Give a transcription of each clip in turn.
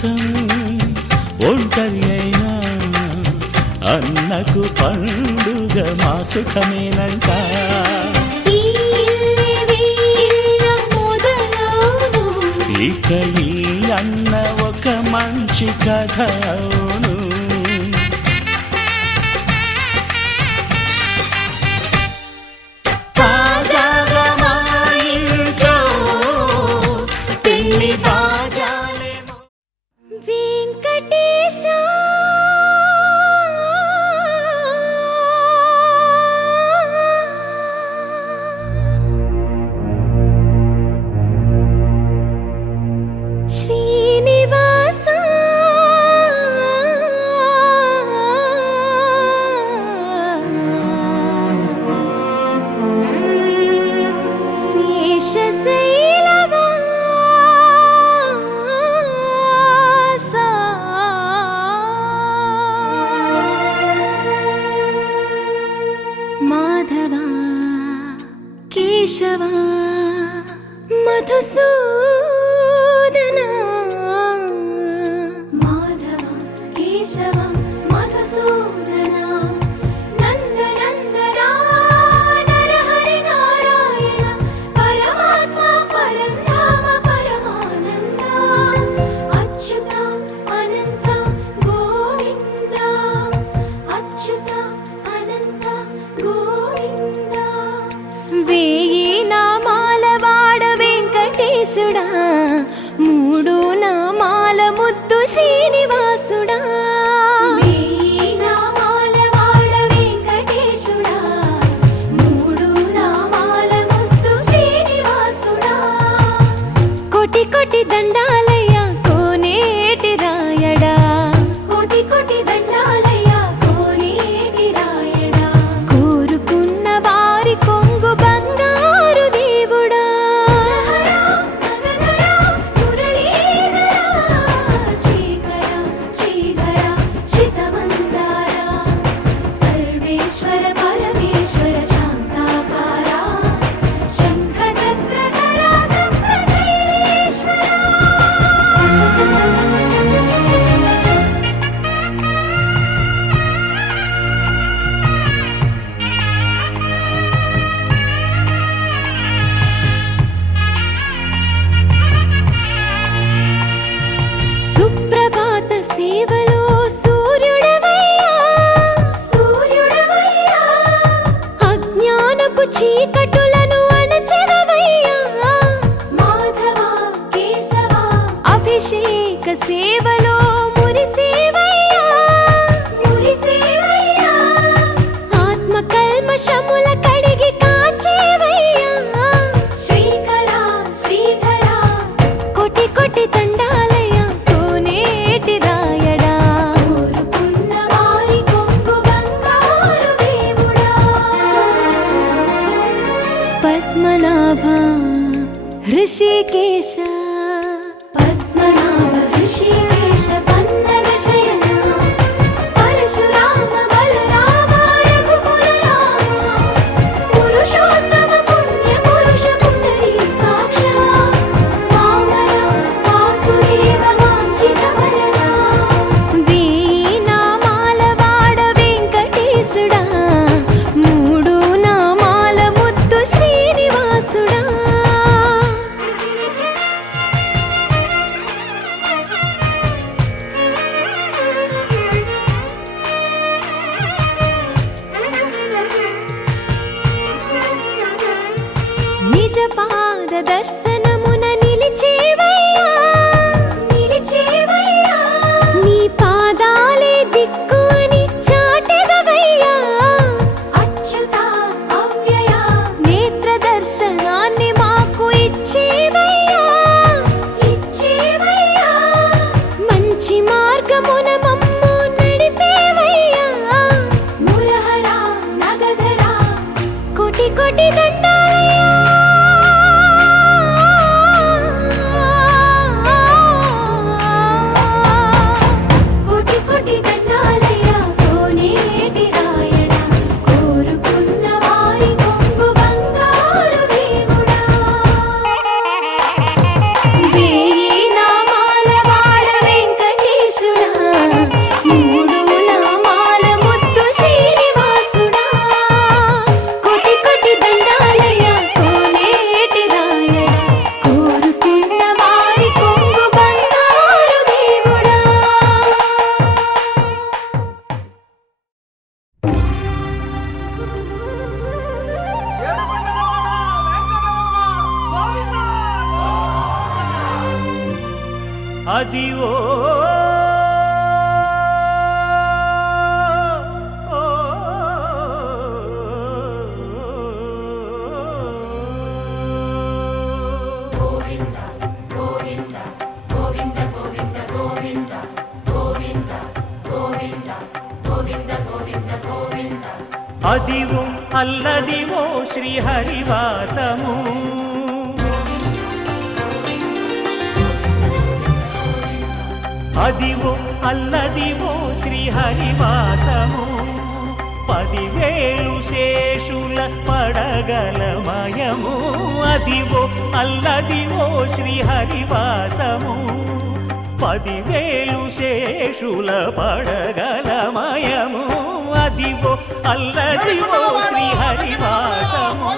కోసం ఒంటరి అయినా అన్నకు పండుగ మా సుఖమేనంట. ఇక ఈ అన్న ఒక మంచి కథ అవును. మాధవా కేశవా మధుసూదనా మాధవా కేశవా మధుసూదనా నందనందనా నరహరి నారాయణ పరమాత్మ పరంధామ పరమానంద అచ్యుత అనంత గోవింద అచ్యుత అనంత గోవింద. వేయి నామాల వాడ వెంకటేశుడా, మూడు నామాల ముద్దు శ్రీనివాసుడా. వేయి నామాల వాడ వెంకటేశుడా, మూడు నామాల ముద్దు శ్రీనివాసుడా. కోటి కోటి దండాలయ్యా కోనేటి రాయడా, కోటి కోటి దండాలయ్యా కోనేటి రాయడా. కోరుకున్న వారి కొంగు బంగారు దేవుడా. సర్వేశ్వర పరమేశ్వర శాంతాకార శంఖ చక్రధర సప్తశైలేశ్వర. సుప్రభాత సేవలో సూర్యుడవయ్యా, సూర్యుడవయ్యా. అజ్ఞానపు చీకటులను అణచెదవయ్యా. మాధవా కేశవా అభిషేక సేవలో మురిసేవయ్యా, మురిసేవయ్యా. ఆత్మ కల్మషముల కడిగి కాచేవయ్యా. శ్రీకర శ్రీధర కోటి కోటి దండాలయ్యా కోనేటి రాయడా. కోరుకున్న వారి కొంగు బంగారు దేవుడా. పద్మనాభ హృషికేశ పద్మనాభ హృషికేశ పన్నగ శయన పరశురామ బలరామ రఘుకుల రామ పురుషోత్తమ పుణ్య పురుష పుండరీకాక్ష వామన వాసుదేవ వాంఛిత వరదా. వేయి నామాల వాడ వెంకటేశుడా, మూడు నామాల ముద్దు శ్రీనివాసుడా. నిజ పాద దర్శనమున నిలిచేవయ్యా, నిలిచేవయ్యా. నీ పాదాలే దిక్కు అని చాటెదవయ్యా. అచ్యుత అవ్యయ నేత్ర దర్శనాన్ని మాకు ఇచ్చేవయ్యా, ఇచ్చేవయ్యా. మంచి మార్గమున మమ్ము నడిపేవయ్యా. మురహర నగధర కోటి కోటి దండాలయ్యా. కోటి కోటి దండాలయ్యా కోనేటి రాయడా. కోరుకున్న వారి కొంగు బంగారు దేవుడా. వేయి నామాల వాడ వెంకటేశుడా, అదివో అల్లదివో శ్రీహరివాసము అదివో అల్లదివో శ్రీహరివాసము 10,000 శేషుల పడగలమయము అదివో అల్లదివో శ్రీహరివాసము 10,000 శేషుల పడగలమయము అదివో అల్లదివో శ్రీహరివాసము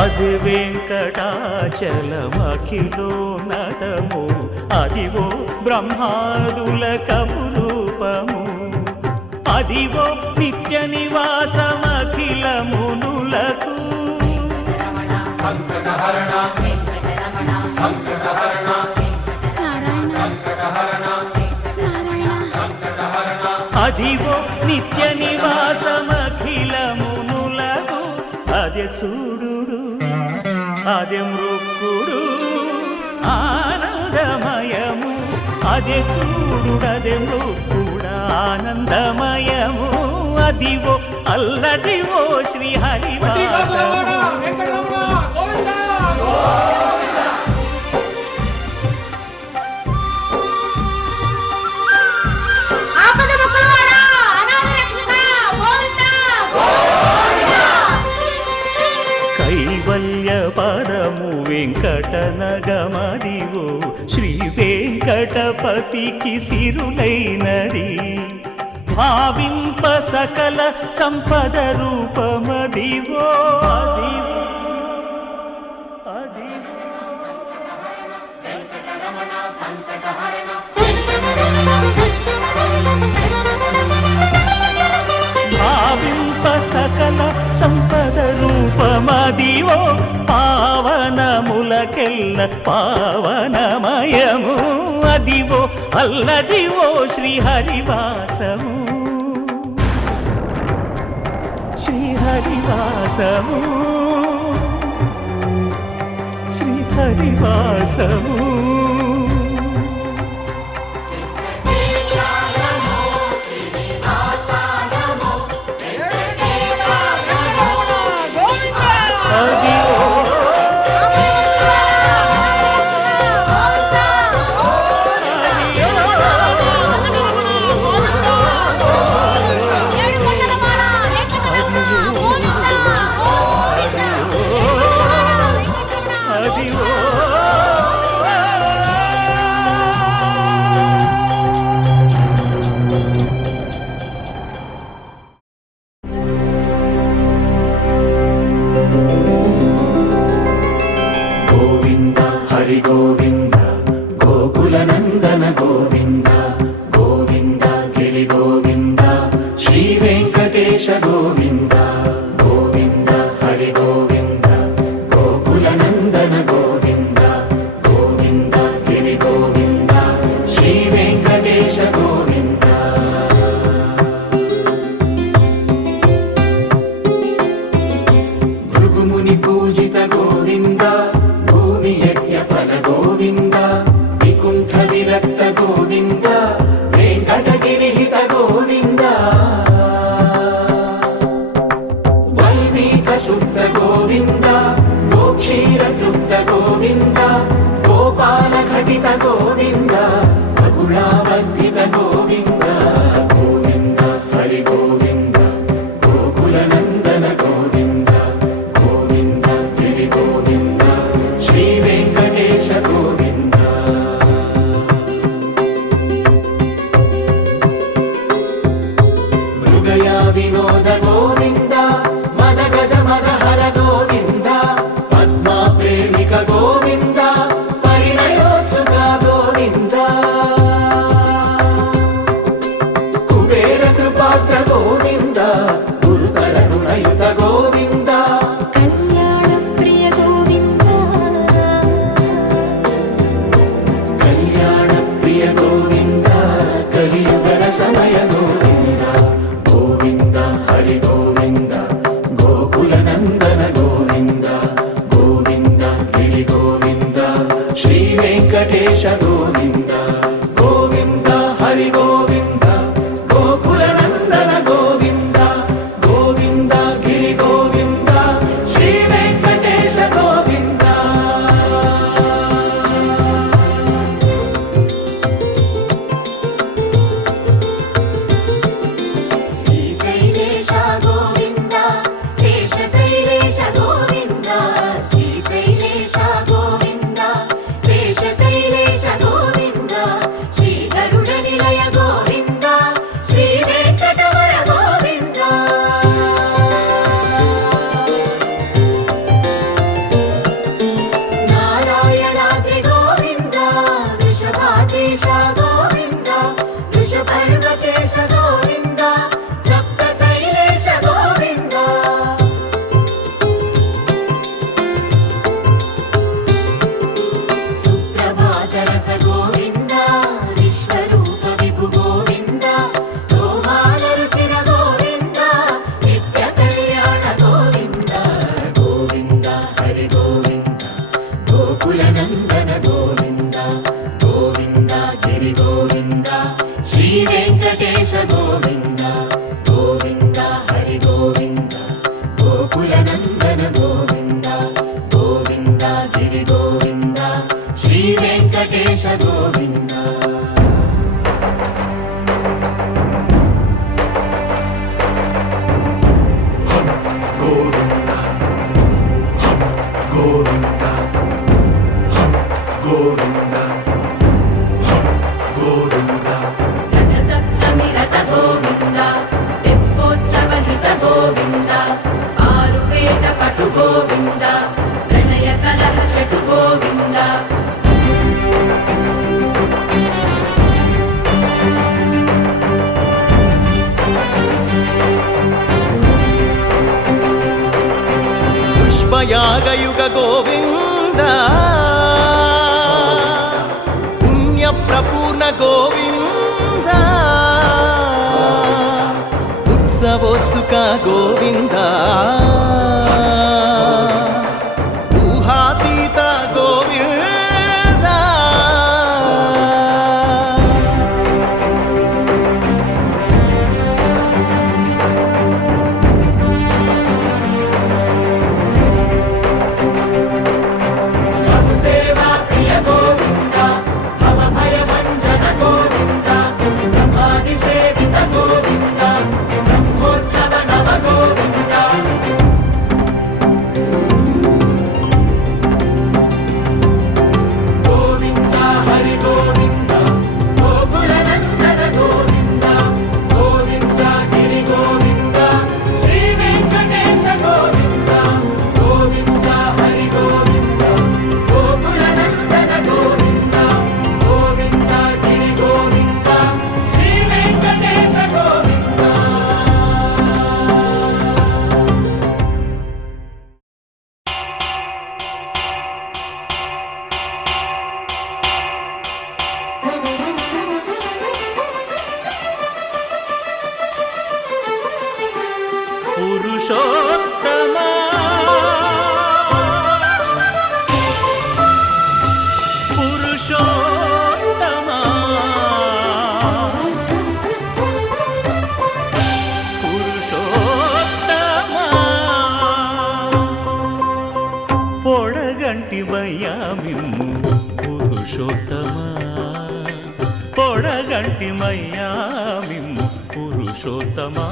అది వెంకటాచలమఖిలో నటము అదివో బ్రహ్మాదుల కపురూపము అదివో నిత్య నివాసమఖిల మునులకు సంకటహరణ సంకటహరణ సంకటహరణ సంకటహరణ అదివో నిత్య నివాసమఖిల మునులకు అదే చూడు అదే మృక్కుడు ఆనందమయము అదే చూడుడదే మృక్కుడ ఆనందమయము అదివో అల్లదివో శ్రీహరివాసము కైవల్య పరము వెంకటనగమదివో శ్రీ వెంకటపతికి సిరులైనది భావింప సకల సంపద రూపమదివో అదివో అదివో భావింప సకల సంపద రూపమదివో పావనములకెల్ల పావనమయము అదివో అల్లదివో శ్రీహరివాసము శ్రీహరివాసము శ్రీహరివాసము సమయ గోవింద గోవింద హరి గోవింద వెంకటేశ గోవింద గోవింద హరి గోవింద గోకుల నందన గోవింద గోవింద గిరి గోవింద శ్రీ వెంకటేశ గోవింద రథ సప్తమి రథ గోవింద తెప్పోత్సవ హిత గోవింద ఆరువేద పటు గోవింద ప్రణయ కలహ షటు గోవింద పుష్పయాగయుగ గోవింద పుణ్యప్రపూర్ణ గోవింద ఉత్సవోత్సుక గోవింద ఊహాతీత గోవింద సేవా ప్రియ గోవింద భవ భయ భంజన గోవింద బ్రహ్మాది సేవిత గోవింద బ్రహ్మోత్సవ నవ గోవింద గోవింద హరి గోవింద గోకుల నందన గోవింద గోవింద గిరి గోవింద శ్రీ వెంకటేశ గోవింద గోవింద హరి గోవింద గోకుల నందన గోవింద గోవింద గిరి గోవింద శ్రీ వెంకటేశ గోవింద పురుషోత్తమా పురుషోత్తమా పురుషోత్తమా పొడగంటి మయ్యామిమ్ము పురుషోత్తమా పొడగంటి మయ్యామిమ్ము పురుషోత్తమా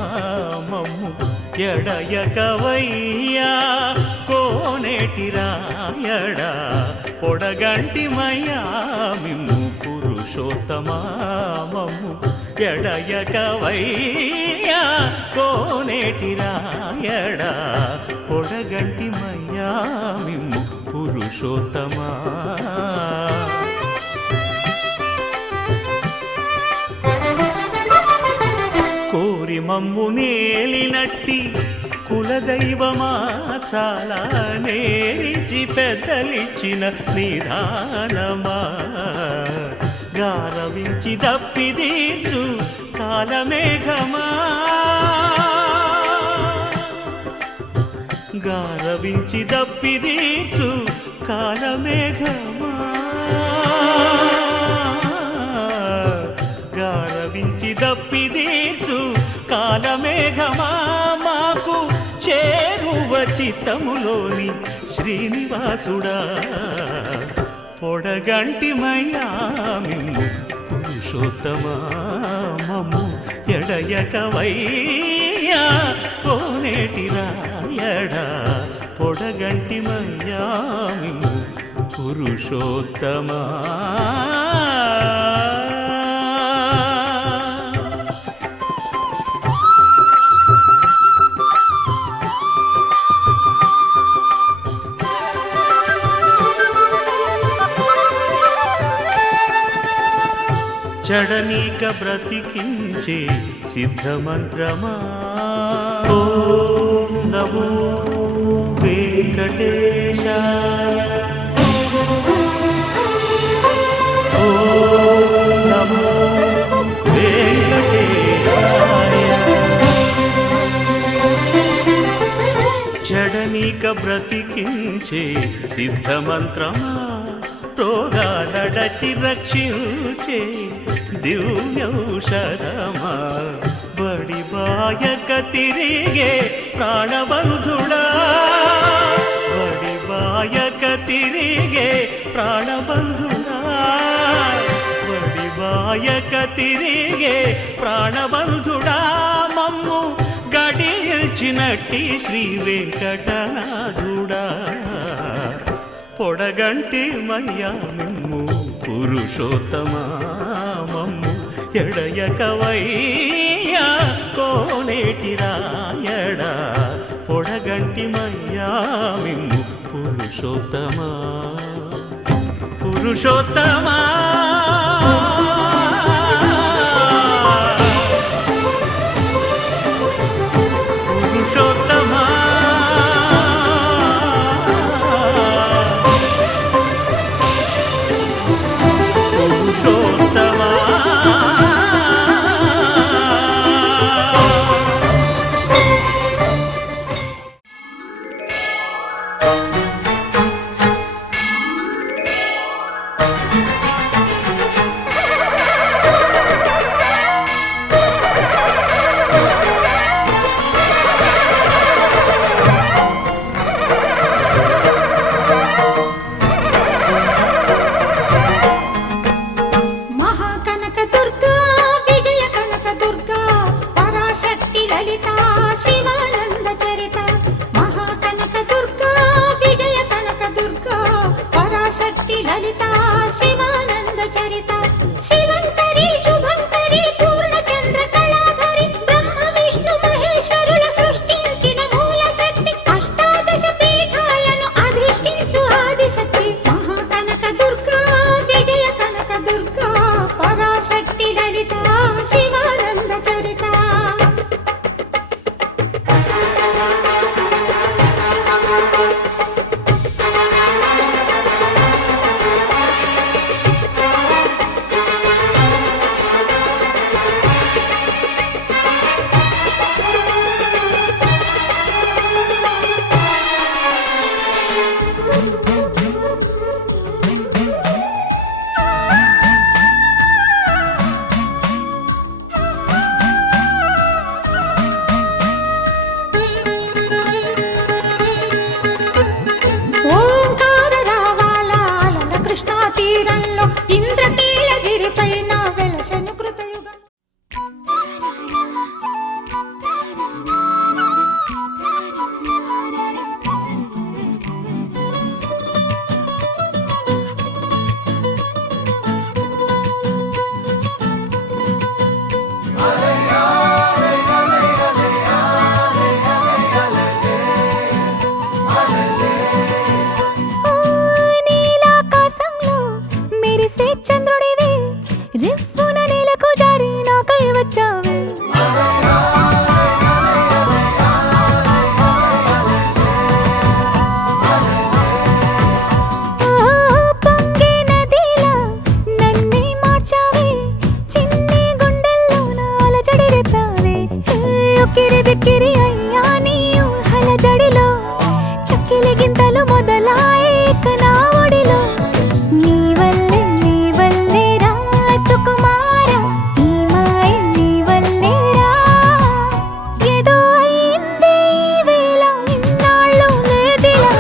మమ్ము ఎడయకవయ్యా కోనేటి రాయడా పొడగంటి మయ్యామిమ్ము పురుషోత్తమా మమ్ము ఎడయకవయ్యా కోనేటి రాయడా పొడగంటి మయ్యామిమ్ము పురుషోత్తమా కోరి మమ్ము నేలినట్టి కులదైవమా చాలా నేరిచి పెద్దలిచ్చిన నిదానమా గారవించి దప్పిదీచు కాలమేఘమా గారవించి దప్పిదీచు కాలమేఘమా గారవించి దప్పిదీచు కాలమేఘమా మాకు చేరువ చిత్తములోని శ్రీనివాసుడా పొడగంటి మయ్యామిమ్ము పురుషోత్తమా మమ్ము ఎడయకవయ్యా కోనేటి రాయడా పొడగంటి మయ్యామిమ్ము పురుషోత్తమా చడనీక బ్రతికించే సిద్ధమంత్రమా ఓం నమో వెంకటేశాయ ఓం నమో వెంకటేశాయ చడనీక బ్రతికించే సిద్ధమంత్రమా రోగాలడచి రక్షించే దివ్యౌషధమా బడి బాయక తిరిగే ప్రాణబంధుడా బడి బాయక తిరిగే ప్రాణబంధుడా బడి బాయక తిరిగే ప్రాణబంధుడా మమ్ము గడిచినట్టి శ్రీ వెంకటనాథుడా పొడగంటి మయ్యా మిమ్ము పురుషోత్తమా మమ్ము ఎడయకవయ్యా కోనేటి రాయడా పొడగంటి మయ్యా మిమ్ము పురుషోత్తమా పురుషోత్తమా పురుషోత్తమా పురుషోత్తమా మహాకనక దుర్గా విజయ కనక దుర్గా పరాశక్తి లలిత శివానంద చరిత మహాకనక దుర్గా విజయ కనక దుర్గా పరాశక్తి లలిత శివానంద చరిత శివంకరి శుభంకరి పూర్ణచంద్ర కళాధరి బ్రహ్మ విష్ణు మహేశ్వరుల సృష్టించిన మూల శక్తి అష్టాదశ పీఠాలను అధిష్ఠించు ఆదిశక్తి మహాకనక దుర్గా విజయ కనక దుర్గా పరాశక్తి లలిత శివానంద చరిత ఓంకార రావాల అలల కృష్ణా తీరంలో ఇంద్రకీలగిరి పైన వెలసెను కృతయుగం నీలాకాశంలో మెరిసే చంద్రుడివి రివ్వున నేలకు జారి నాకై వచ్చావే పొంగే నదిలా నన్నే మార్చావే చిన్ని గుండెల్లో నాల జడి రేపావే ఉక్కిరి బిక్కిరి అయ్యా నీ ఊహల జడిలో చక్కిలి గింతలు మొదలాయే ఇక నా ఒడిలో నీ వల్లే రా సుకుమార ఈ మాయ నీ వల్లే రా ఏదో అయిందే ఈ వేళ ఇన్నాళ్ళు లేదిలా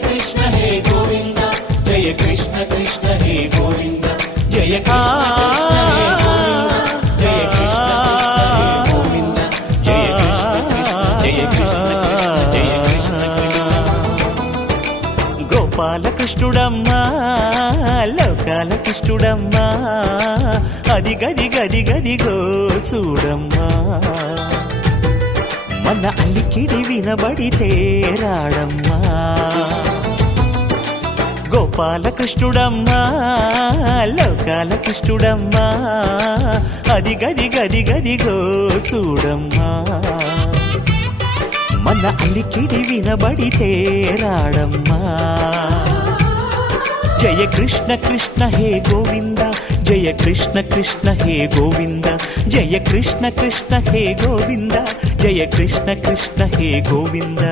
కృష్ణ హే గోవింద జయ కృష్ణ కృష్ణ హే గోవింద జయ కృష్ణ కృష్ణ హే గోవింద జయ కృష్ణ కృష్ణ హే గోవింద జయ కృష్ణ కృష్ణ జయ కృష్ణ కృష్ణ జయ కృష్ణ కృష్ణ. గోపాలకృష్ణుడమ్మా లోకాల కృష్ణుడమ్మా అది గది గది గదిగో చూడమ్మా మన అలికిడి వినబడితే రాడమ్మా గోపాలకృష్ణుడమ్మా లోకాల కృష్ణుడమ్మా అది గది గది గదిగో చూడమ్మా మన అలికిడి వినబడితే రాడమ్మా జయ కృష్ణ కృష్ణ హే గోవింద జయ కృష్ణ కృష్ణ హే గోవింద జయ కృష్ణ కృష్ణ హే గోవింద జయ కృష్ణ కృష్ణ హే గోవింద.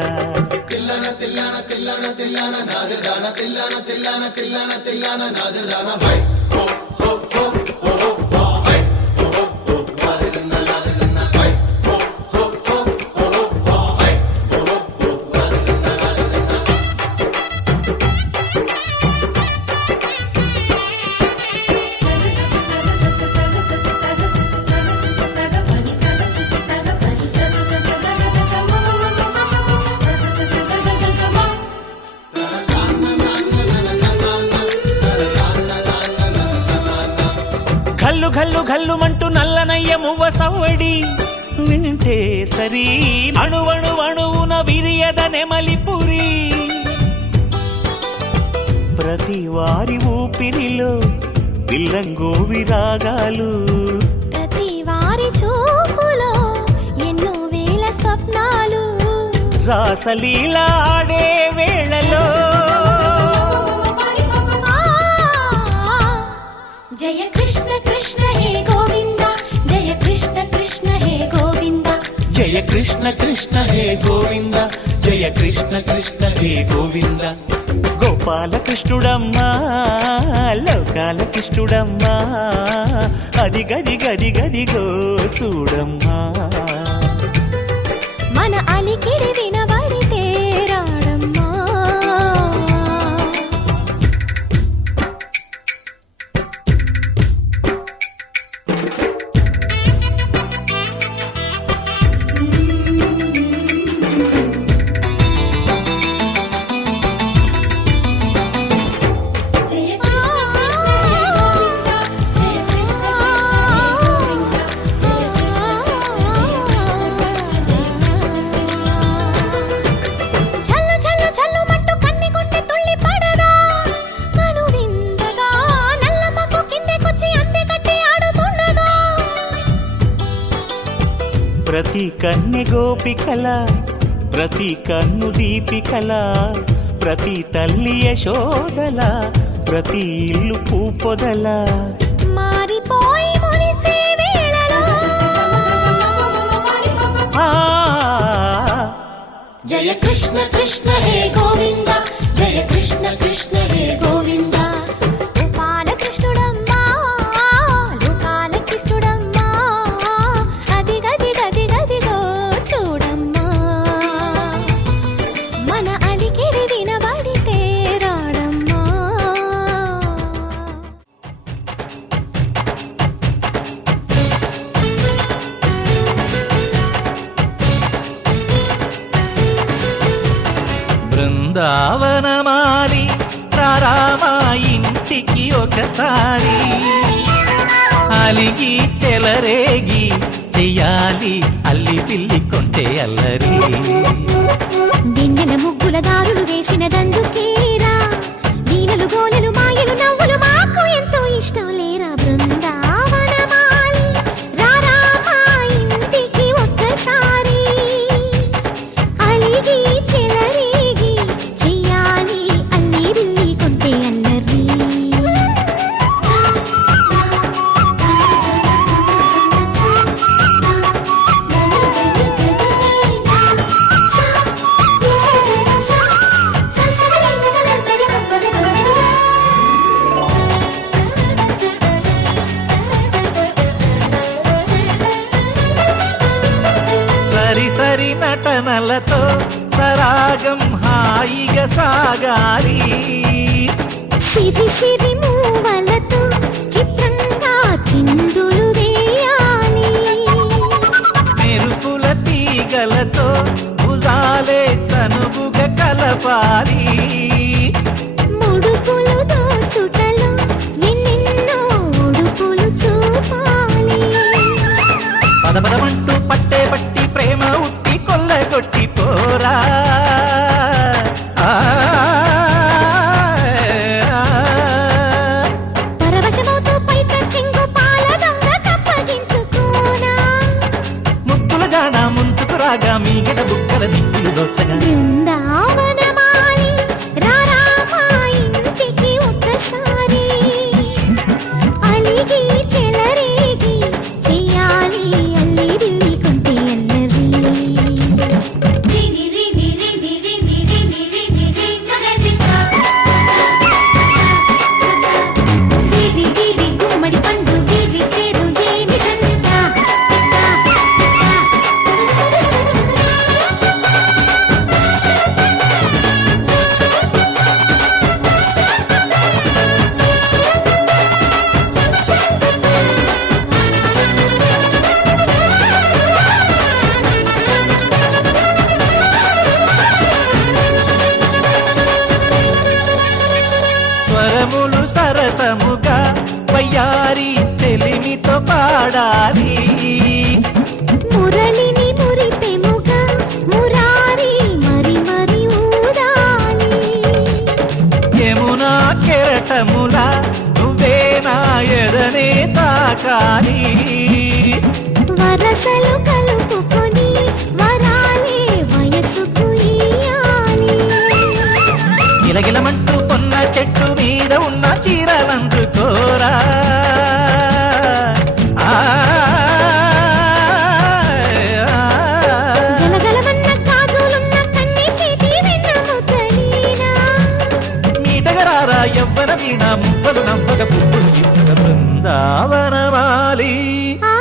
తిల్లన తిల్లన తిల్లన తిల్లన నాదిర్దాన తిల్లన తిల్లన తిల్లన తిల్లన నాదిర్దాన హై హో హో హో హో హో హై హో హో హో నాదిర్దాన నాదిర్దాన హై హో హో హో హో హో హై హో హో హో నాదిర్దాన నాదిర్దాన. ఘల్లు ఘల్లు ఘల్లుమంటూ నల్లనయ్య మువ్వ సవ్వడి వింటే సరి అణువణు అణువున విరియద నెమలిపురి ప్రతి వారి ఊపిరిలో విల్లంగో విరాగాలు ప్రతి వారి చూపులో ఎన్నో వేల స్వప్నాలు రాసలీల ఆడే వేళలో జయ కృష్ణ కృష్ణ హే గోవింద జయ కృష్ణ కృష్ణ హే గోవింద జయ కృష్ణ కృష్ణ హే గోవింద జయ కృష్ణ కృష్ణ హే గోవింద. గోపాలకృష్ణుడమ్మా లోకాల కృష్ణుడమ్మా అది గది గది గదిగో చూడమ్మా మన అలికిడి వినబడితే రాడమ్మా జయ కృష్ణ కృష్ణ హే గోవింద జయ కృష్ణ కృష్ణ హే గోవింద జయ కృష్ణ కృష్ణ జయ కృష్ణ కృష్ణ చల్లు చల్లు చల్లు మట్టు కన్ని కొండి తుళ్ళి పడదా కను విందగా నల్లమకు కిందకొచ్చి అందే కట్టి ఆడుతుండగా ప్రతి కన్నె గోపికల ప్రతి కన్ను దీపికల ప్రతి తల్లి యశోదల ప్రతి ఇల్లు పూపొదల మారిపోయి మురిసే వేళలో ఆ జయ కృష్ణ కృష్ణ హే గోవింద జయ కృష్ణ కృష్ణ హే గోవింద. గోపాలకృష్ణుడమ్మా లోకాల కృష్ణుడమ్మా అది గది గది గదిగో చూడమ్మా మన అలికిడి వినబడితే రాడమ్మా బృందావనమాలి రారామా ఇంటికి ఒకసారి అలిగి చెలరేగి చెయ్యాలి అల్లి పిల్లి కొంటే అల్లరి దిన్నెల ముగ్గుల దారులు వేసిన దందుకేరా వీణలు గోలెలు మాయలు నవ్వులు మాకు ఎంతో ఇష్టం లేరా బృందావనమాలి రారా మా ఇంటికి ఒక్కసారి అలిగి చెలరేగి చెయ్యాలి అల్లి బిల్లి కొంటే అల్లరి నటనలతో సరాగం హాయిగా సాగాలి సిరి సిరి మూవలతో చిత్రంగా చిందులు వేయాలి మెరుపుల తీగలతో భుజాలే చనువుగా కలపాలి ముడుపులు దోచుటలో ఎన్నెన్నో ఉడుపులు చూపాలి పదపదమంటూ పట్టే పట్టి ప్రేమ ఉట్టి కొల్లగొట్టి పోరా పరవశమవుతూ పైట చెంగు పాల దొంగ కప్పగించుకోనా ముక్కుల జాన ముందుకు రాగా మీగడ బుక్కల దిక్కులు దోచగా బృందావనమాలి రారా మా ఇంటికి ఒక్కసారి అలిగి చెలరేగి చెయ్యాలి అల్లి బిల్లి కొంటే అల్లరి గుమ్మడి పండు వీరి పేరు ఏమిటంట స్వరములు సరసముగా వయ్యారి చెలిమితో పాడాలి మురళిని మురిపెముగా మురారి మరి మరి ఊదాలి యమునా కెరటముల నువ్వే నా ఎదనే తాకాలి వరసలు కలుపుకొని వరాలే వయసుకు ఇయ్యాలి గిలగిలమంటూ పొన్న చెట్టు మీద ఉన్న చీరలందుకోరా గలగలమన్న కాజులున్న కన్ని చేతి వెన్న ముద్దలీనా మీటగరారా ఎవ్వర వీణ మువ్వలు నవ్వక పువ్వులు ఇవ్వక బృందావనమాలి ఆ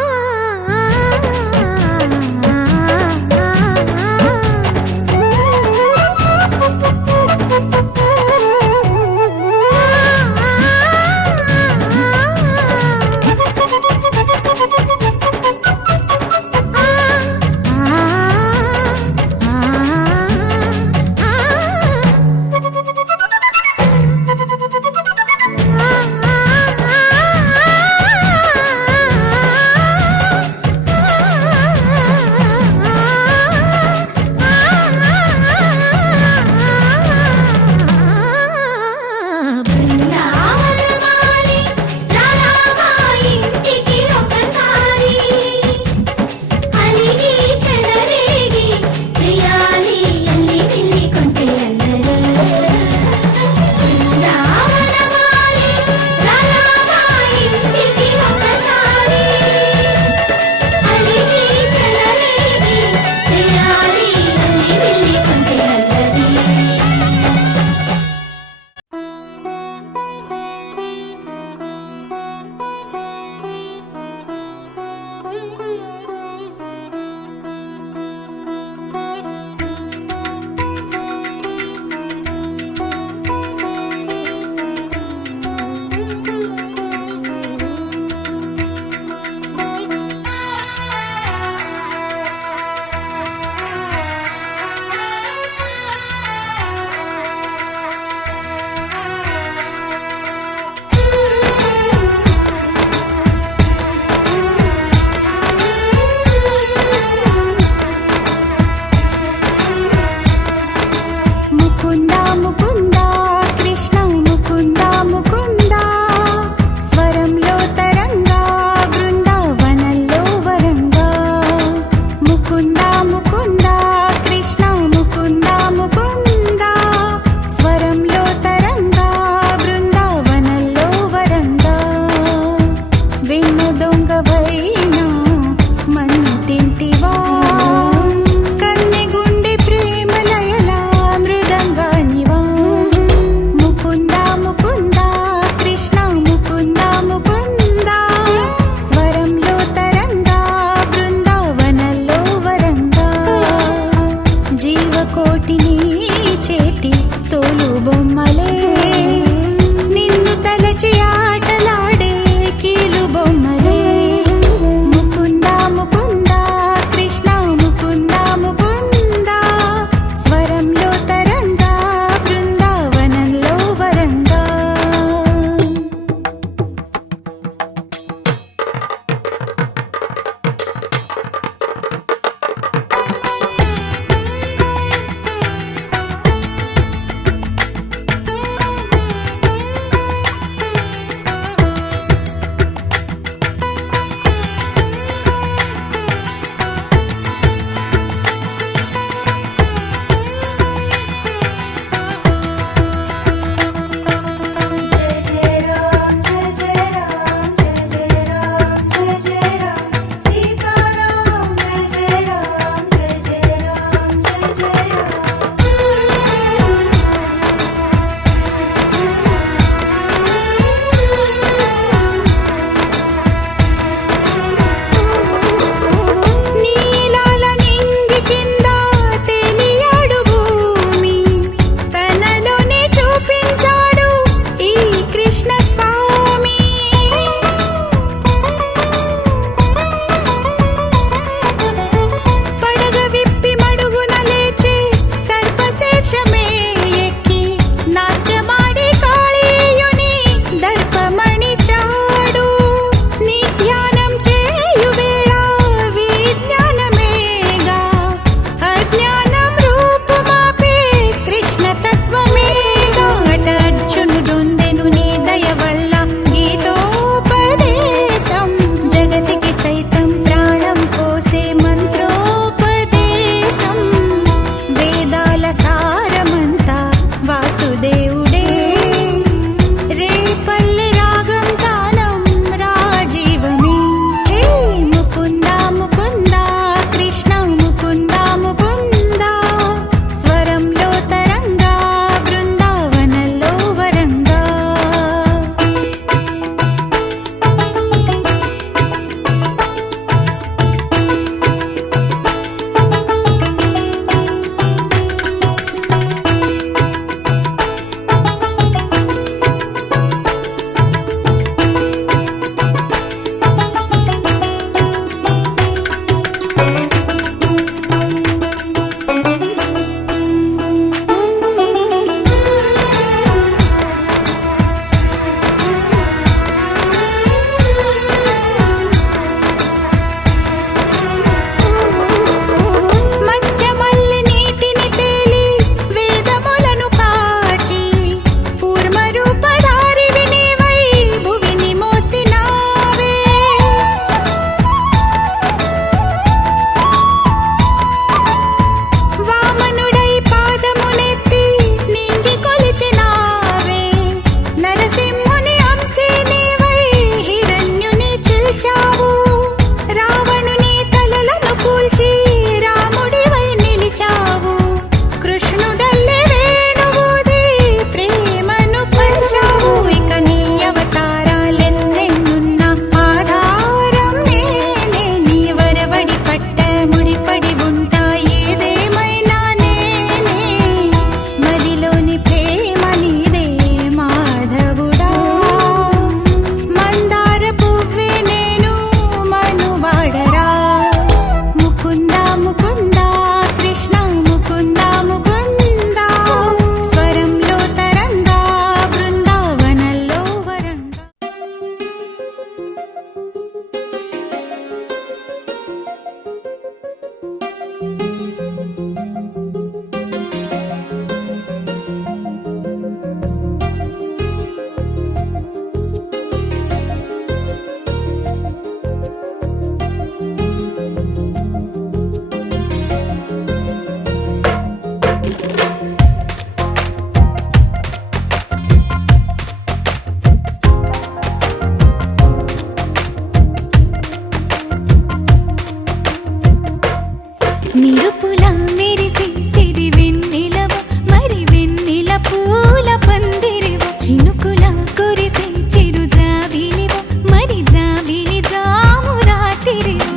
మెరుపులా మెరిసి సిరి వెన్నెలవు మరి వెన్నెల పూల పందిరివు చినుకులా కురిసి చిరు జాబిలివు మరి జాబిలి జాము రాత్రివు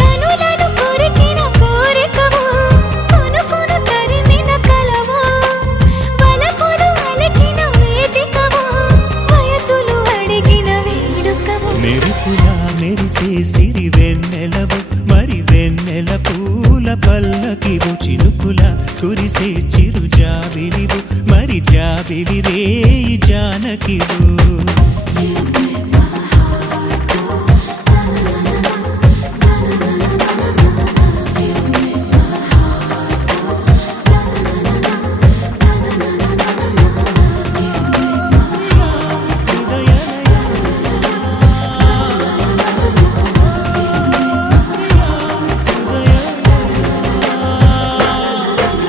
కనులను కొరికిన కోరికవు కొనుకొను తరిమిన కలవు వలపులు అలికిన వేదికవు వయసులు అడిగిన వేడుకవు మెరుపులా మెరిసే సిరి వెన్నెలవు మరి వెన్నెల పూల పల్లకివు చినుకుల కురిసే చిరు జాబిలివు మరి జాబిలి రేయి జానకివు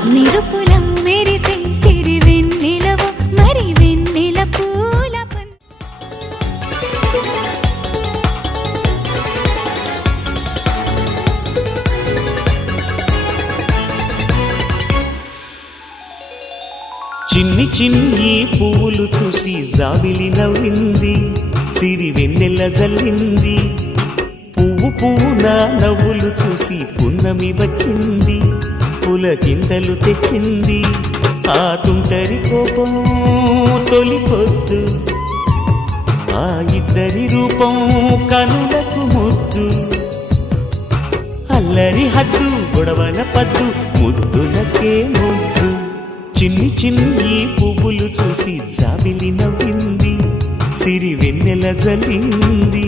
మెరుపులా మెరిసే సిరి వెన్నెలవు మరి వెన్నెల పూల చిన్ని చిన్ని పువ్వులు చూసి జాబిలి నవ్వింది సిరి వెన్నెల జల్లింది పువ్వు పువ్వున నవ్వులు చూసి పున్నమి వచ్చింది పులకింతలు తెచ్చింది ఆ తుంటరి కోపం తొలి పొద్దు ఆ ఇద్దరి రూపం కనులకు ముద్దు అల్లరి హద్దు గొడవల పద్దు ముద్దులకే ముద్దు చిన్ని చిన్ని పువ్వులు చూసి జాబిలి నవ్వింది సిరి వెన్నెల జల్లింది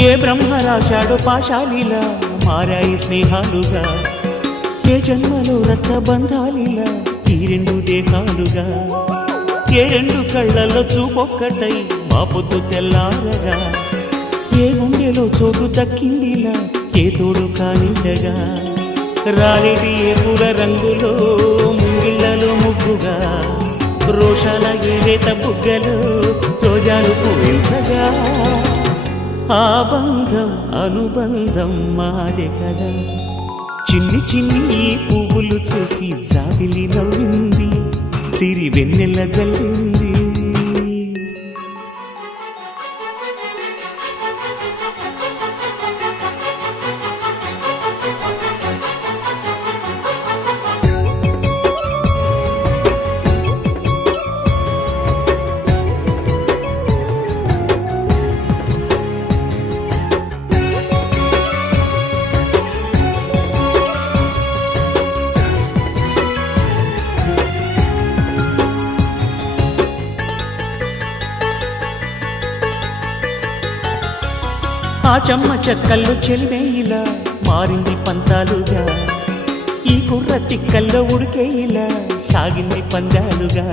ఏ బ్రహ్మ రాశాడో పాశాలిలా మారాయి స్నేహాలుగా ఏ జన్మలో రక్త బంధాలిలా ఈ రెండు దేహాలుగా ఏ రెండు కళ్ళల్లో చూపొక్కటై మా పొద్దు తెల్లారగా ఏ గుండెలో చోటు దక్కిందిలా ఏ తోడు కానిండగా రాలేటి ఏ పూల రంగులో ముంగిళ్ళలో ముగ్గుగా రోషాల ఏలేత బుగ్గలో రోజాలు పూయించగా ఆ బంధం అనుబంధం మాదే కదా చిన్ని చిన్ని పువ్వులు చూసి జాబిలి నవ్వింది సిరి వెన్నెల జల్లింది ఆ చెమ్మ చెక్కల్లో చెలిమేయిలా మారింది పంతాలుగా ఈ కుర్ర తిక్కల్లో ఉడికేయిలా సాగింది పందాలుగా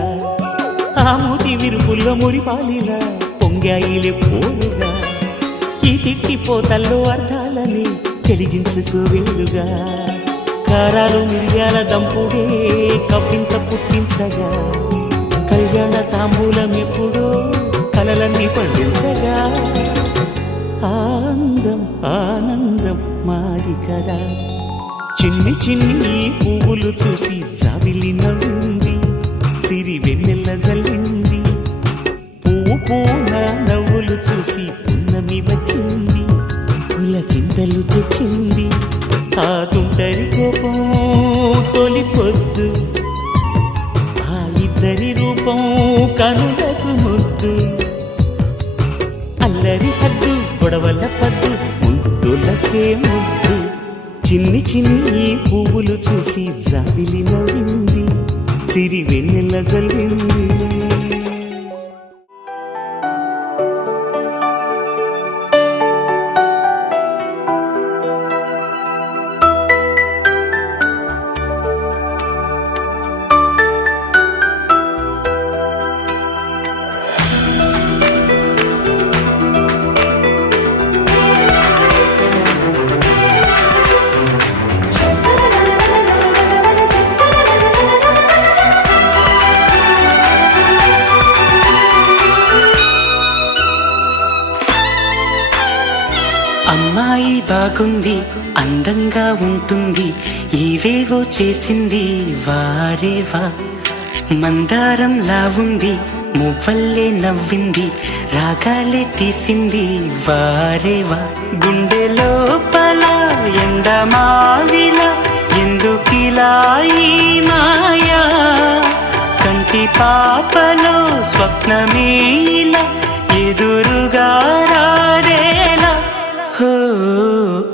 ఆ మూతి విరుపుల్లో మురిపాలిలా పొంగాయిలే పోరుగా ఈ తిట్టిపోతల్లో అర్థాలని వెలిగించుకోవేలుగా కారాలు మిరియాల దంపుడే కవ్వింత పుట్టించగా కళ్యాణ తాంబూలం ఎప్పుడో కలలన్నీ పండించగా ఆనందం ఆనందం మాది కదా చిన్ని చిన్ని పువ్వులు చూసి జాబిలి నవ్వింది సిరి వెన్నెల జల్లింది పువ్వు పూన నవ్వులు చూసి పున్నమి వచ్చింది పులకింతలు తెచ్చింది ఆ తుంటరి కోపం తొలి పొద్దు ఆ ఇద్దరి రూపం కనులకు ముద్దు అల్లరి హద్దు గొడవల పద్దు ముద్దులకే ముద్దు చిన్ని చిన్ని పువ్వులు చూసి జాబిలి నవ్వింది, సిరి వెన్నెల జల్లింది. అమ్మాయి బాగుంది, అందంగా ఉంటుంది, ఇవేవో చేసింది వారేవా. మందారంలా ఉంది, మువ్వల్లే నవ్వింది, రాగాలే తీసింది వారేవా. గుండె లోపల ఎండమావిలా ఎందుకిలా ఈ మాయా, కంటి పాపలో స్వప్నమేలా ఎదురుగా రారేలా.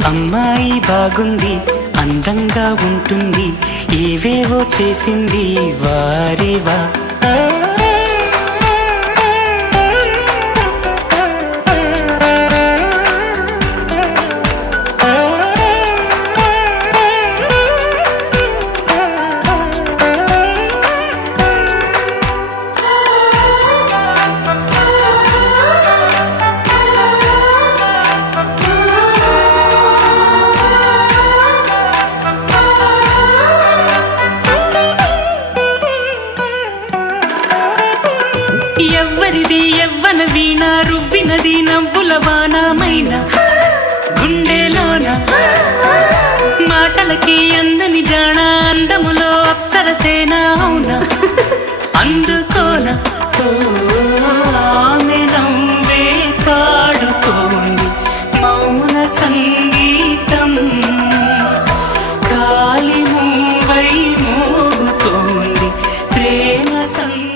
అమ్మాయి బాగుంది, అందంగా ఉంటుంది, ఏవేవో చేసింది వారేవా. ఎవ్వరిది ఎవ్వన వీణ రువ్వినది నవ్వుల వానమైన, గుండెలోన మాటలకి అందని జాణ, అందములో అప్సరసేన అవునా అందుకోన. ఆమె నవ్వే పాడుతోంది మౌన సంగీతం, గాలి మూవై మోగుతోంది ప్రేమ సంగీతం.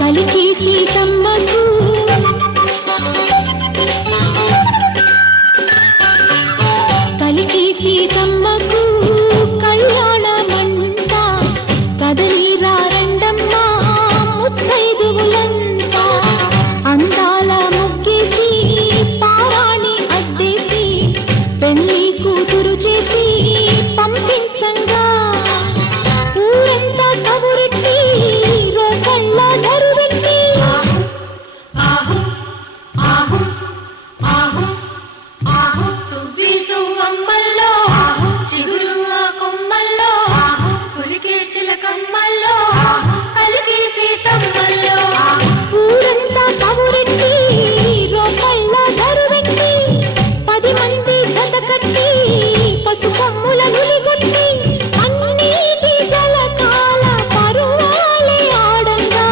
కలికి సీతమ్మకు కలికి సీతమ్మకు కళ్యాణమంట, కదలిరా రండమ్మా ముత్తైదువులంతా. అందాల ముగ్గేసి పారాణి అద్దేసి పెళ్లి కూతురు చేసి పంపించంగా, ఊరంతా కబురెట్టి రోకళ్ళ ధరువెట్టి. ఆహు ఆహు ఆహు ఆహు సువ్వి సువ్వమ్మల్లో, చిగురు ఆ కొమ్మల్లో, పులికే చిలకమ్మల్లో, కలికి సీతమ్మల్లో. ఊరంతా కబురెట్టి రోకళ్ళ ధరువెట్టి, 10 మంది జత కట్టి పసుపమ్ముల నులిగొట్టి, అన్నిటి జలకాల పరువాలే ఆడంగా.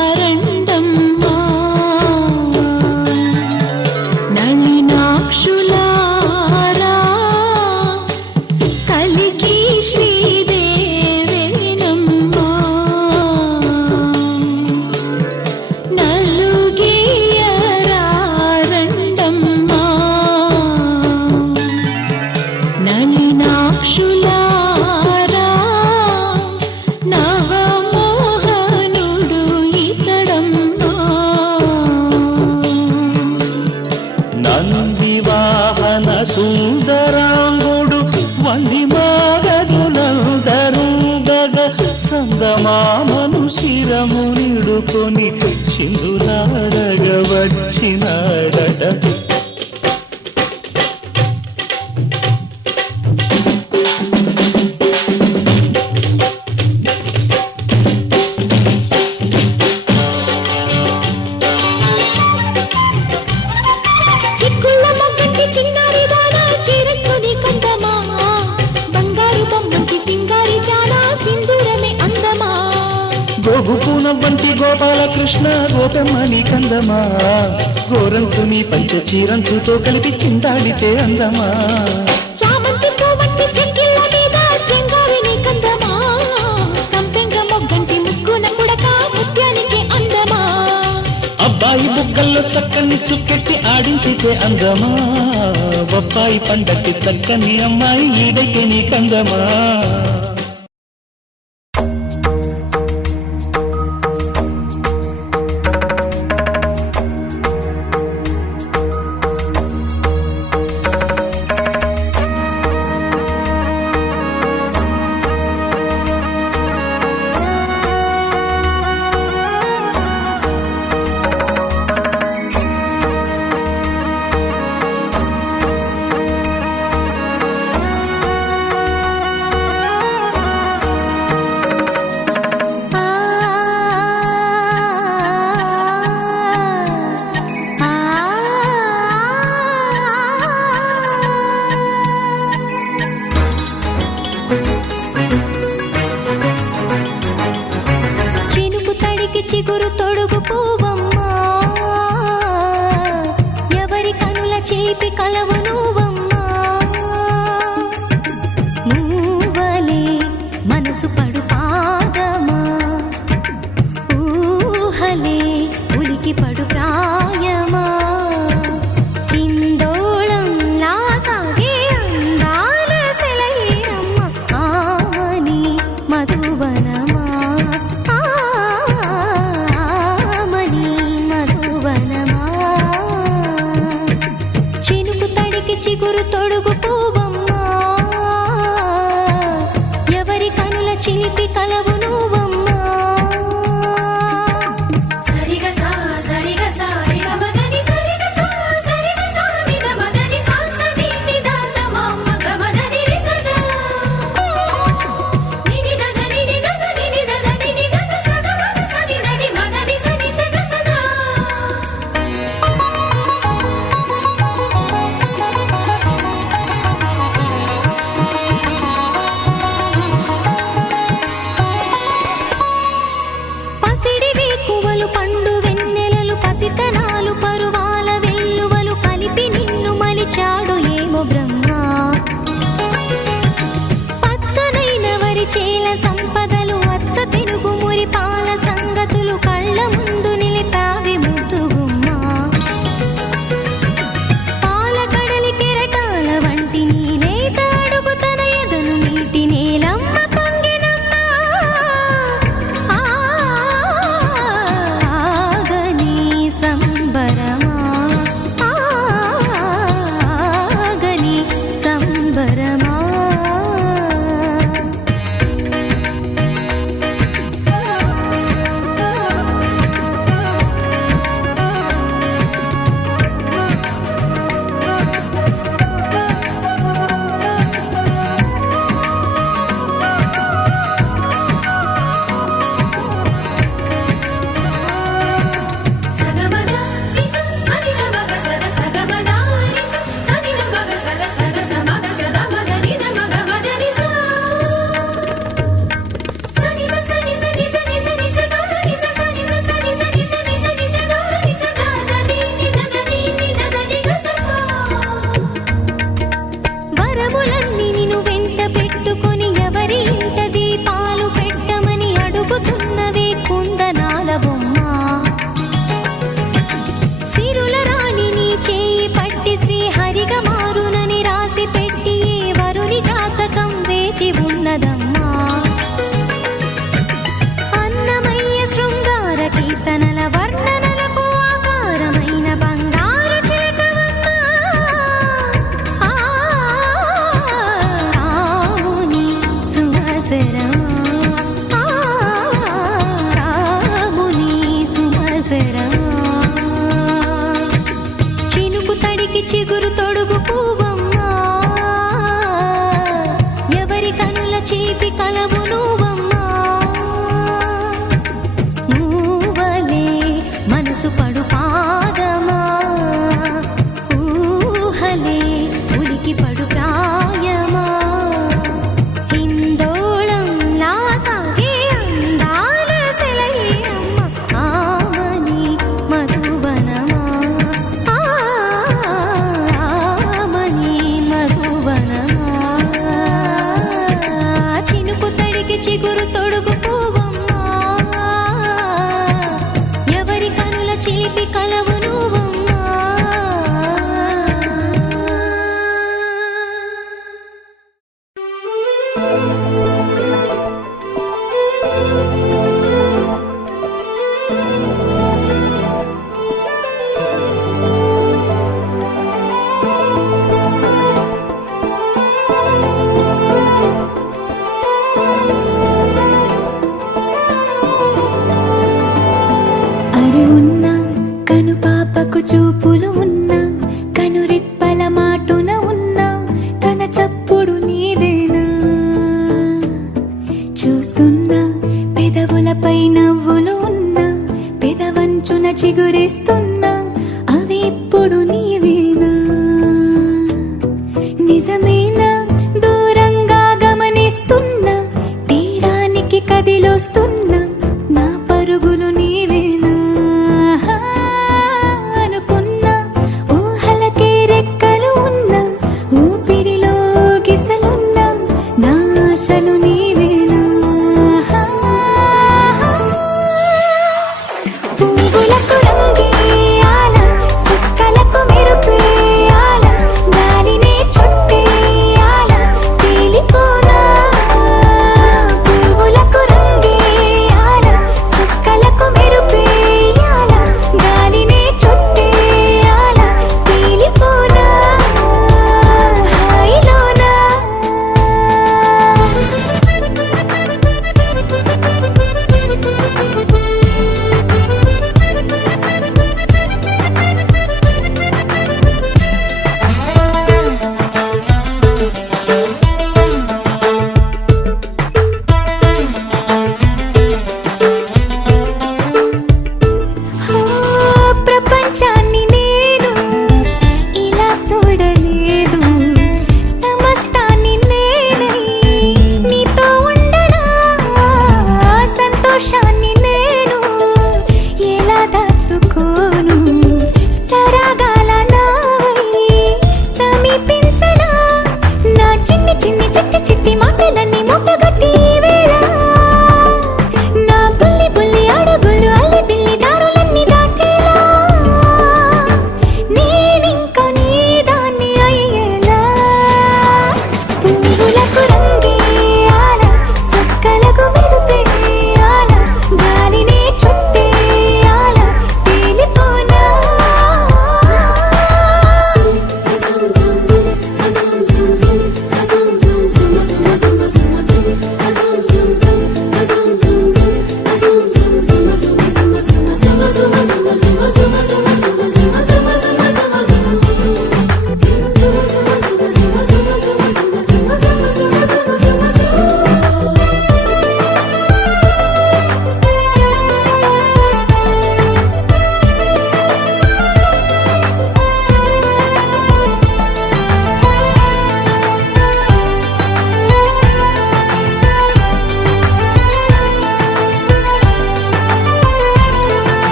నలుగేయరారండమ్మా నళినాక్షులారా, కలికి శ్రీదేవేనమ్మా. నలుగేయరారండమ్మా నళినాక్షులారా, నవమోహనుడు ఇతడమ్మా. నంది వాహన సుందరాంగుడు వంది మాగదులందరూ గగ, సందమామను శిరము నిడుకొని చిందులాడగ వచ్చినాడట. చిక్కుళ్ళ మొగ్గంటి చిన్నారి దాన చీరచుని కందమా, గుమ్మంటి గోపాలకృష్ణ గోపెమ్మ నీ కందమా గోరంచు నీ పంచ చీరంచుతో కలిపి చిందాడితే అందమా చామంతి పువ్వంటి చెక్కిళ్ళ మీద చెంగావిని కందమా సంపెంగ మొగ్గంటి ముక్కున పుడక ముత్యానికి అందమా అబ్బాయి బుగ్గల్లో చక్కని చుక్కెట్టి ఆడించితే అందమా బొప్పాయి పండట్టి చక్కని అమ్మాయి ఈడైతే నీ కందమా చిగురు తొడుగు పూవమ్మా ఎవరి కనుల చేపి కలవు నువ్వమ్మా నువ్వలే మనసు పడు పాదమా ఊహలే ఉలికి పడు ప్రాయమా ఇందోళంలా సాగే అందాల సెలయేరమ్మ ఆమని మధువనమా చిగురు తొడుగు పూవమ్మా ఎవరి కనుల చిలిపి కలవు నువ్వమ్మా సరిగ సా సరిగ సా రిగ మదని సరిగ సా సరిగ సా నిద మదని సా సని నిదాత మమ్మ గమదని రిసదా నిని దద నిని గద నిని దద నిని గద సగ మగ సని దని మదని సని సగ సదా చూపులు ఉన్నా కనురెప్పల మాటున ఉన్నా తన చప్పుడు నీదేనా చూస్తున్నా పెదవులపై నవ్వులు ఉన్నా పెదవంచున చిగురిస్తున్నా అవి ఇప్పుడు నీవేనా నిజమేనా దూరంగా గమనిస్తున్నా తీరానికి కదిలొస్తున్నా నా పరుగులు నీవేనా అనుకున్నా ఊహలకే రెక్కలు ఉన్నా ఊపిరిలో గిసలున్నా నా ఆశలు నీవేనా పువ్వులకు రంగేయాల చుక్కలకు మెరుపేయాల గాలినే చుట్టేయాల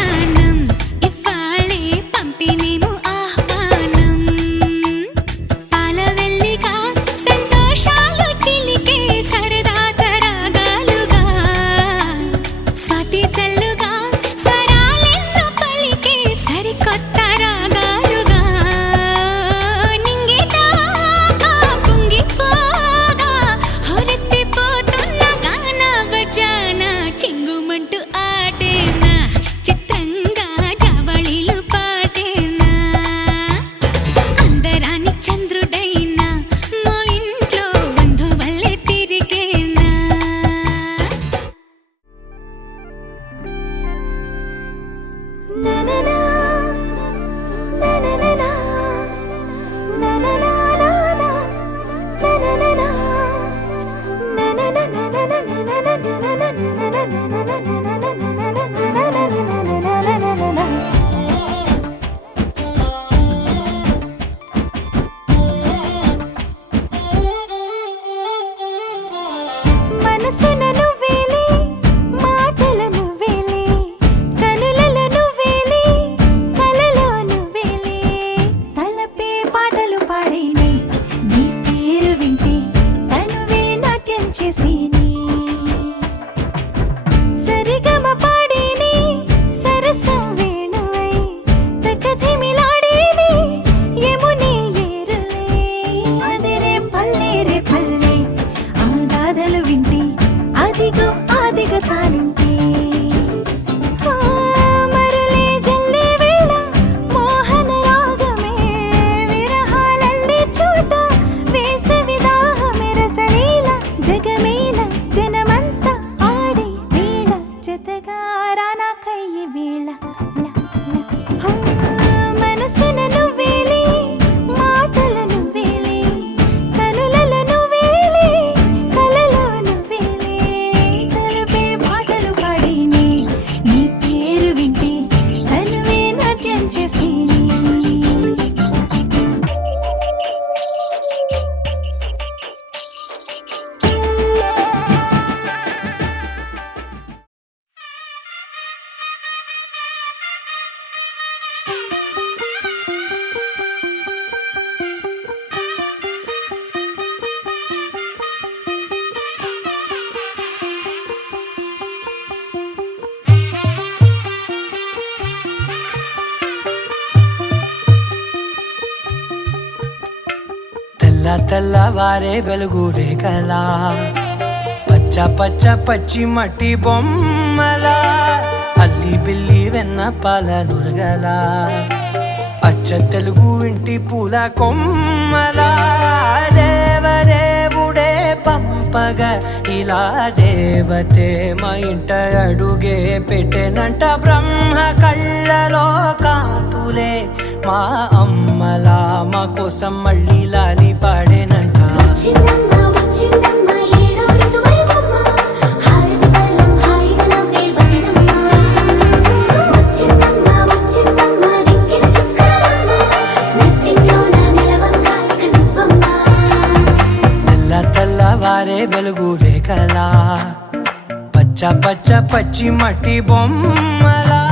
ప్రాణం ఇవ్వాళే పంపినేము ఆహ్వానం పాలవెల్లిగా సంతోషాలు చిలికే సరదా సరాగాలుగా స్వాతి చల్లుగా స్వరాలెన్నో పలికే సరికొత్త రాగాలుగా నింగిటాగా పొంగిపోగా హొరెత్తిపోతున్న గాన బజాన చెంగుమంటూ ఆడేనా చిత్రంగా జావళీలు పాడేనా అందరాని చంద్రుడైనా మా ఇంట్లో బంధువల్లే తిరిగేనా మనసున నువ్వేలే మాటల నువ్వేలే కనులలో నువ్వేలే కలలో నువ్వేలే తలపే పాటలు పాడేనే నీ పేరు వింటే తనువే నాట్యం చేసేనే సరిగమ పాడేనే సరసం వేణువై తకధిమిలాడేనే యమునే ఏరులే అదిరే పల్లె ఆ గాథలు వింటే అదిగో ఆదిగ తానుంటే మరులే జల్లే వేళ మోహన రాగమే విరహాలల్లే చోట వేసవి దాహమే రసలీల జగమేల జనమంతా ఆడే వేళ జతగా రానాకయ్యే వేళ మనసున నువ్వేలే మాటల నువ్వేలే కనులలో నువ్వేలే కలలో నువ్వేలే తలపే పాటలు పాడేనే నీ పేరు వింటే తనువే నాట్యం చేసేనే తెల్లవారే వెలుగు రేఖలా పచ్చ పచ్చ పచ్చి మట్టి బొమ్మలా అల్లి బిల్లి వెన్న పాల నురగలా అచ్చ తెలుగు ఇంటి పూల కొమ్మలా దేవదేవుడే పంపగా ఇలా దేవతే మా ఇంట అడుగే పెట్టెనంట బ్రహ్మ కళ్ళలో కాంతులే మా అమ్మలా మా కోసం మళ్ళీ లాలి పాడేనంట వచ్చిందమ్మ వచ్చిందమ్మ ఏడో ఋతువైవమ్మ హారతి పళ్ళం హాయిగా నవ్వే వదనమ్మ వచ్చిందమ్మ వచ్చిందమ్మ నెక్కిన చుక్కలమ్మ నెట్టింట్లోన నిలవంగా ఇక నువ్వమ్మ తెల్లవారే వెలుగు రేఖలా పచ్చ పచ్చ పచ్చి మట్టి బొమ్మలా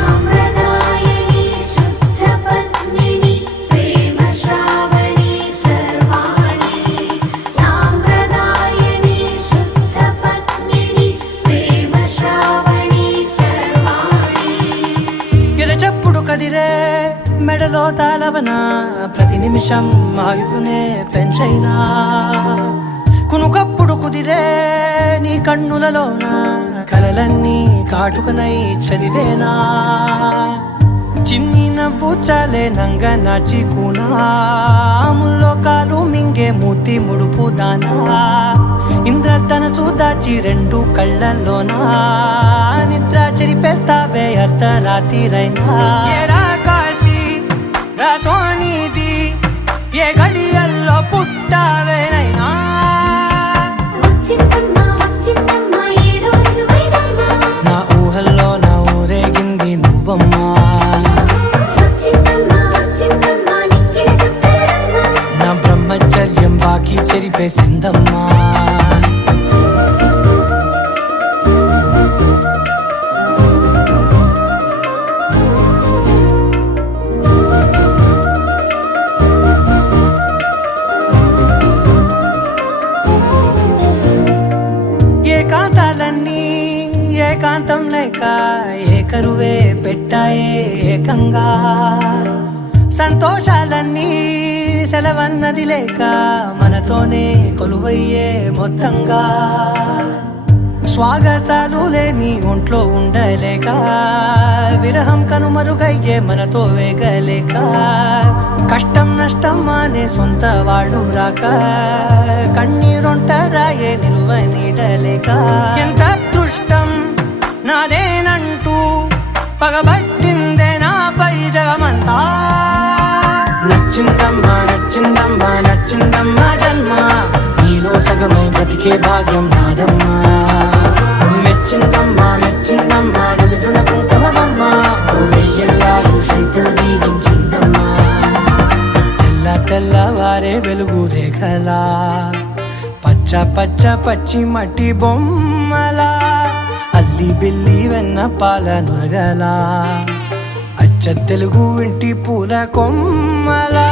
సాంప్రదాయని శుద్ధ పద్మిని ప్రేమ శ్రావణి సర్వాణి సాంప్రదాయని శుద్ధ పద్మిని ప్రేమ శ్రావణి సర్వాణి ఎరచప్పుడు కదిరే మెడలో తాళవన ప్రతి నిమిషం ఆయుధునే పెంచైనా కునుకప్పుడు కుదిరే నీ కన్నులలోన కలలన్నీ కాటుకనై చదివేనా చిన్ని నవ్వు చాలే నంగ నాచి కూనాముల్లో కాలు మింగే మూతి ముడుపు దానా ఇంద్రధనసు దాచి రెండు కళ్ళల్లోనా నిద్ర చెరిపేస్తావే అర్ధరాత్రిరైనా ఏరా కాశీ రా సోనిది ఏ గడియల్లో పుట్టావేనైనా వచ్చిందమ్మ వచ్చిందమ్మ ఏడో ఋతువైవమ్మ నా ఊహల్లో నా ఊరేగింది నువ్వమ్మా వచ్చిందమ్మ వచ్చిందమ్మ నెక్కిన చుక్కలమ్మ నా బ్రహ్మచర్యం బాకి రాఖీ చెరిపేసిందమ్మా. ఏకాంతాలన్నీ ఏకాంతం లేక ఏకరువే పెట్టాయే ఏకంగా. సంతోషాలన్నీ సెలవన్నది లేక మనతోనే కొలువయ్యే మొత్తంగా. స్వాగతాలు లేని ఒంట్లో ఉండలేక విరహం కనుమరుగయ్యే మనతో వేగలేక. కష్టం నష్టం అనే సొంత వాళ్ళు రాక కన్నీరొంటరాయే నిలువ నీడలేక. ఎంత అదృష్టం నాదేనంటూ పగబట్టిందే నాపై జగమంతా. నచ్చిందమ్మా నచ్చిందమ్మా నచ్చిందమ్మా జన్మ, నీలో సగమై బ్రతికే భాగ్యం నాదమ్మా. మెచ్చిందమ్మా మెచ్చిందమ్మా నిలుతున్న కుంకుమమ్మా, వెయ్యల్లాలు శిల్పులు దీవించిందమ్మా. తెల్ల తెల్లవారే వెలుగు రేఖలా పచ్చ పచ్చ పచ్చి మట్టి బొమ్మలా అల్లి బిల్లి వెన్న పాల నురగలా అచ్చ తెలుగు ఇంటి పూల కొమ్మలా.